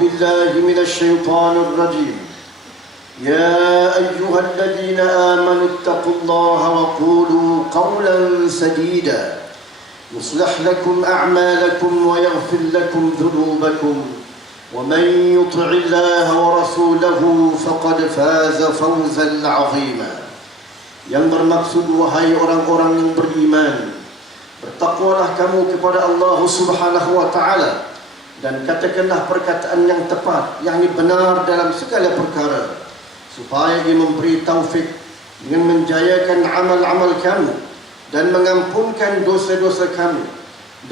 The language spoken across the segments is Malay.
بالله من الشيطان الرجيم. يا أيها الذين آمنوا اتقوا الله وقولوا قولا سديدا يصلح لكم أعمالكم ويغفر لكم ذنوبكم ومن يطع الله ورسوله فقد فاز فوزا عظيما. Yang bermaksud, wahai orang-orang yang beriman, bertakwalah kamu kepada Allah Subhanahu wa Ta'ala dan katakanlah perkataan yang tepat, yang benar dalam segala perkara, supaya Dia memberi taufik dengan menjayakan amal-amal kamu dan mengampunkan dosa-dosa kamu.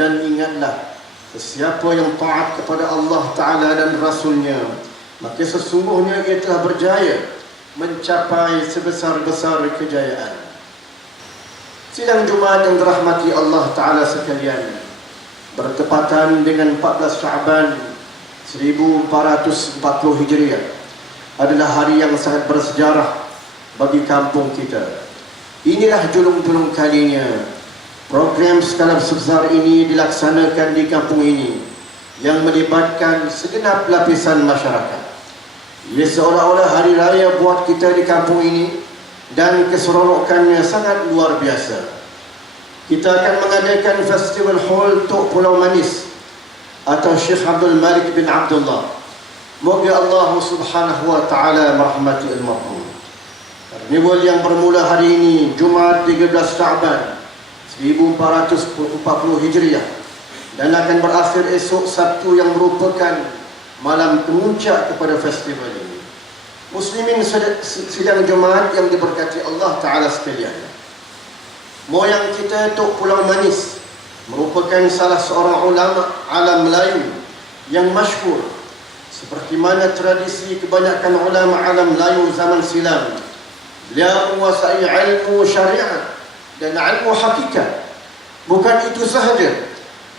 Dan ingatlah, sesiapa yang taat kepada Allah Ta'ala dan Rasulnya, maka sesungguhnya ia telah berjaya mencapai sebesar-besar kejayaan. Sidang Jumaat yang dirahmati Allah Ta'ala sekalian, bertepatan dengan 14 Sya'ban 1440 Hijriah, adalah hari yang sangat bersejarah bagi kampung kita. Inilah julung-julung kalinya program skala besar ini dilaksanakan di kampung ini, yang melibatkan segenap lapisan masyarakat. Ia seolah-olah hari raya buat kita di kampung ini, dan keseronokannya sangat luar biasa. Kita akan mengadakan Festival Hall Tok Pulau Manis atau Syekh Abdul Malik bin Abdullah. Moga Allah Subhanahu wa Ta'ala merahmati al-marhum. Karnival yang bermula hari ini, Jumaat 13 Sya'ban 1440 Hijriah, dan akan berakhir esok Sabtu yang merupakan malam kemuncak kepada festival ini. Muslimin sidang Jumaat yang diberkati Allah Ta'ala sekalian, moyang kita Tok Pulau Manis merupakan salah seorang ulama alam Melayu yang masyhur. Seperti mana tradisi kebanyakan ulama alam Melayu zaman silam, beliau menguasai ilmu syariat dan ilmu hakikat. Bukan itu sahaja,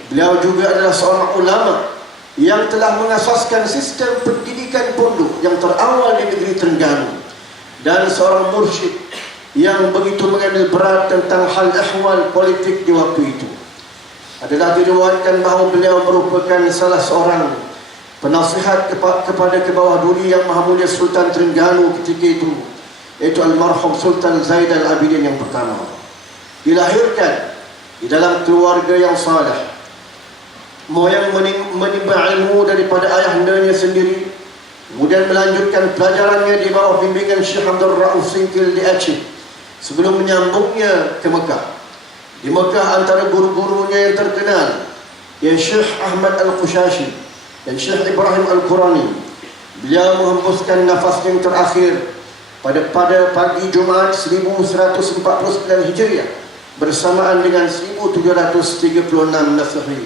beliau juga adalah seorang ulama yang telah mengasaskan sistem pendidikan pondok yang terawal di negeri Terengganu, dan seorang mursyid yang begitu mengambil berat tentang hal ehwal politik di waktu itu. Adalah diriwayatkan bahawa beliau merupakan salah seorang penasihat kepada ke bawah duli Yang Maha Mulia Sultan Terengganu ketika itu, iaitu almarhum Sultan Zaid Al-Abidin yang pertama. Dilahirkan di dalam keluarga yang saleh, moyang menimba ilmu daripada ayahandanya sendiri, kemudian melanjutkan pelajarannya di bawah bimbingan Syekh Abdul Rauf Singkil di Aceh sebelum menyambungnya ke Mekah. Di Mekah antara guru-gurunya yang terkenal ialah Syekh Ahmad Al-Qushashi dan Syekh Ibrahim Al-Qurani. Beliau menghembuskan nafas yang terakhir pada pagi Jumaat 1149 Hijriah bersamaan dengan 1736 Masehi.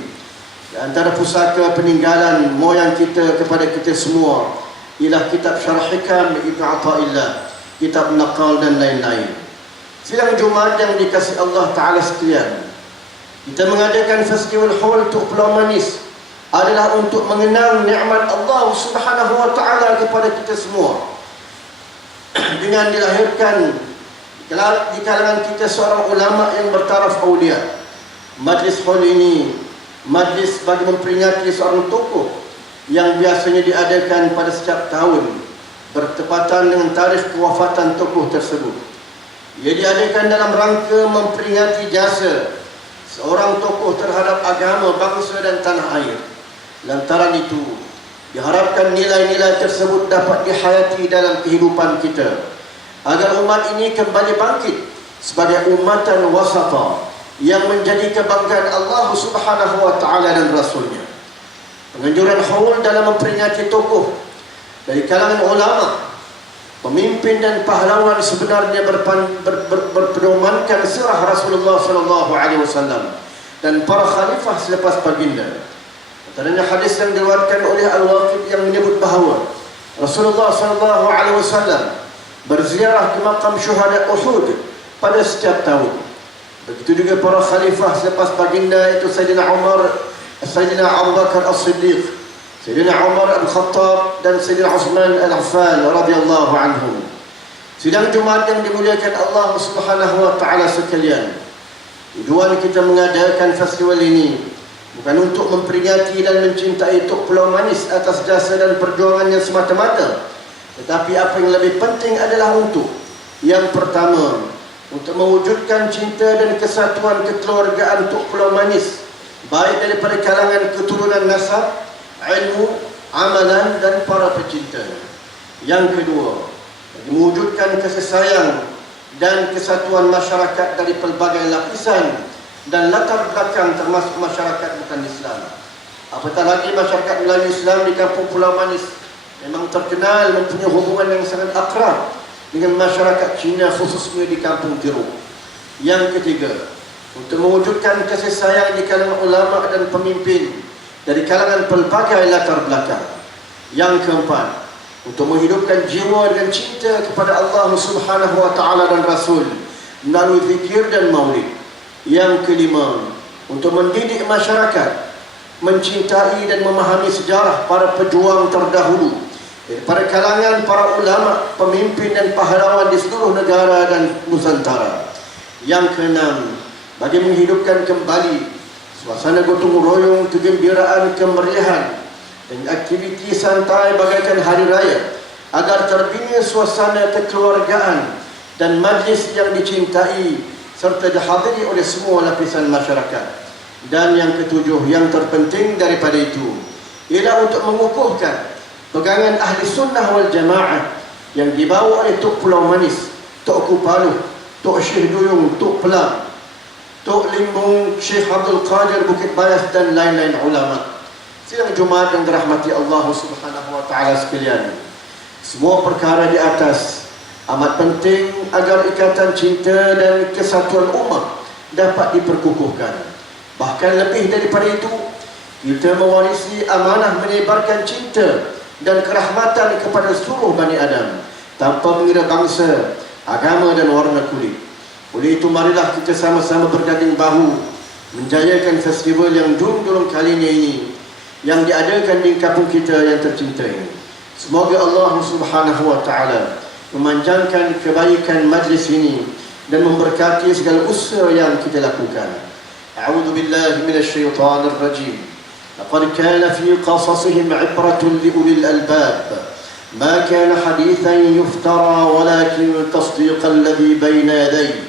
Di antara pusaka peninggalan moyang kita kepada kita semua ialah kitab Syarah Hikam Ibn Athaillah, kitab Naqal dan lain-lain. Sidang Jumaat yang dikasihi Allah Ta'ala sekalian, kita mengadakan Festival Hall Tok Pulau Manis adalah untuk mengenang nikmat Allah Subhanahu wa Ta'ala kepada kita semua, dengan dilahirkan di kalangan kita seorang ulama yang bertaraf aulia. Majlis hall ini majlis bagi memperingati seorang tokoh yang biasanya diadakan pada setiap tahun bertepatan dengan tarikh kewafatan tokoh tersebut. Ia diadakan dalam rangka memperingati jasa seorang tokoh terhadap agama, bangsa dan tanah air. Lantaran itu, diharapkan nilai-nilai tersebut dapat dihayati dalam kehidupan kita, agar umat ini kembali bangkit sebagai umatan wasata yang menjadi kebanggaan Allah Subhanahu wa Ta'ala dan Rasulnya. Penganjuran haul dalam memperingati tokoh dari kalangan ulama, pemimpin dan pahlawan sebenarnya berpedomankan sirah Rasulullah SAW dan para khalifah selepas baginda. Antaranya hadis yang diriwayatkan oleh Al-Waqid yang menyebut bahawa Rasulullah SAW berziarah ke makam syuhada Uhud pada setiap tahun. Begitu juga para khalifah selepas baginda, itu Sayyidina Umar, Sayyidina Abu Bakar As-Siddiq, Sayyidina Umar Al-Khattab dan Sayyidina Uthman Al-Affan radhiyallahu anhum. Sidang Jumaat yang dimuliakan Allah Subhanahu wa Ta'ala sekalian, tujuan kita mengadakan festival ini bukan untuk memperingati dan mencintai Tok Pulau Manis atas jasa dan perjuangannya semata-mata, tetapi apa yang lebih penting adalah untuk yang pertama, untuk mewujudkan cinta dan kesatuan kekeluargaan Tok Pulau Manis, baik daripada kalangan keturunan nasab, ilmu, amalan dan para pecinta. Yang kedua, mewujudkan kasih sayang dan kesatuan masyarakat dari pelbagai lapisan dan latar belakang termasuk masyarakat bukan Islam. Apatah lagi masyarakat Melayu Islam di kampung Pulau Manis memang terkenal mempunyai hubungan yang sangat akrab dengan masyarakat Cina, khususnya di kampung Jeruk. Yang ketiga, untuk mewujudkan kasih sayang di kalangan ulama dan pemimpin dari kalangan pelbagai latar belakang. Yang keempat, untuk menghidupkan jiwa dan cinta kepada Allah Subhanahu wa taala dan Rasul melalui zikir dan maulid. Yang kelima, untuk mendidik masyarakat mencintai dan memahami sejarah para pejuang terdahulu daripada kalangan para ulama, pemimpin dan pahlawan di seluruh negara dan Nusantara. Yang keenam, bagi menghidupkan kembali suasana gotong royong, kegembiraan, kemeriahan dan aktiviti santai bagaikan hari raya, agar terbina suasana kekeluargaan dan majlis yang dicintai serta dihadiri oleh semua lapisan masyarakat. Dan yang ketujuh, yang terpenting daripada itu, ialah untuk mengukuhkan pegangan ahli sunnah wal jamaah yang dibawa oleh Tok Pulau Manis, Tok Kupaluh, Tok Syekh Duyung, Tok Pelang, Tok Limbung, Syekh Abdul Qadir Bukit Bayas dan lain-lain ulama. Sidang Jumaat yang dirahmati Allah Subhanahu wa taala sekalian, semua perkara di atas amat penting agar ikatan cinta dan kesatuan umat dapat diperkukuhkan. Bahkan lebih daripada itu, kita mewarisi amanah menyebarkan cinta dan kerahmatan kepada seluruh Bani Adam tanpa mengira bangsa, agama dan warna kulit. Oleh itu, marilah kita sama-sama berganding bahu menjayakan festival yang julung kalinya ini yang diadakan di kampung kita yang tercinta ini. Semoga Allah Subhanahu wa taala memanjangkan kebaikan majlis ini dan memberkati segala usaha yang kita lakukan. A'udzu billahi minasyaitonir rajim. Laqad kana fi qasasihim 'ibratun liulil albab. Ma kana hadithan yuftara walakin tasdiqal ladzi bayna yadayhi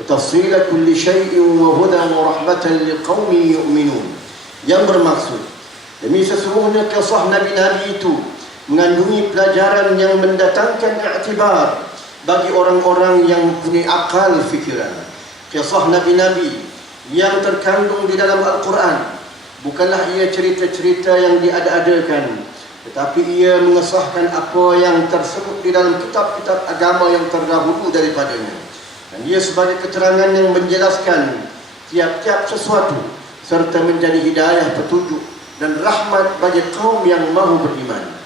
wa tafsila kulli shay'in wa hudan wa rahmatan liqaumin yu'minun. Yang bermaksud, demi sesungguhnya kisah nabi-nabi itu mengandungi pelajaran yang mendatangkan iktibar bagi orang-orang yang punya akal fikiran. Kisah nabi-nabi yang terkandung di dalam Al-Quran bukanlah ia cerita-cerita yang diada-adakan, tetapi ia mengesahkan apa yang tersebut di dalam kitab-kitab agama yang terdahulu daripadanya, dan ia sebagai keterangan yang menjelaskan tiap-tiap sesuatu serta menjadi hidayah, petunjuk dan rahmat bagi kaum yang mahu beriman.